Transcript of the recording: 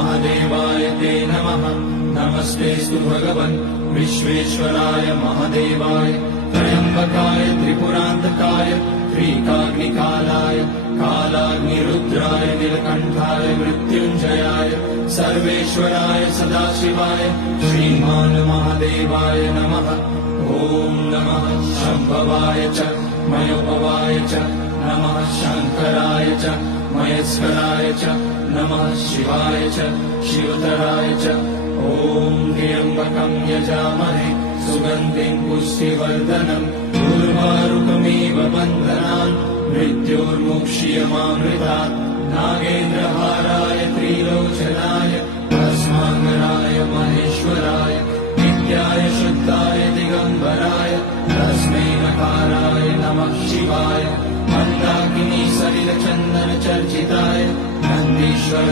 महादेवाय ते नमः। नमस्तेऽस्तु भगवन् विश्वेश्वराय महादेवाय त्र्यम्बकाय त्रिपुरान्तकाय त्रिकाग्निकालाय कालाग्निरुद्राय नीलकण्ठाय मृत्युञ्जयाय सर्वेश्वराय सदाशिवाय श्रीमान् महादेवाय नमः। ॐ नमः शम्भवाय च मयोपवाय च नमः शङ्कराय च महेश्वराय च नमः शिवाय च शिवतराय च। ॐ त्र्यम्बकं यजामहे सुगन्धिं पुष्टिवर्धनम् उर्वारुकमिव बन्धनान् मृत्योर्मुक्ष्यमामृतात्। नागेन्द्रहाराय त्रिलोचनाय भस्माकराय महेश्वराय नित्याय शुद्धाय दिगम्बराय तस्मै नकाराय नमः शिवाय। मन्दाकिनी सलिलचन्दनचर्चिताय नन्दीश्वर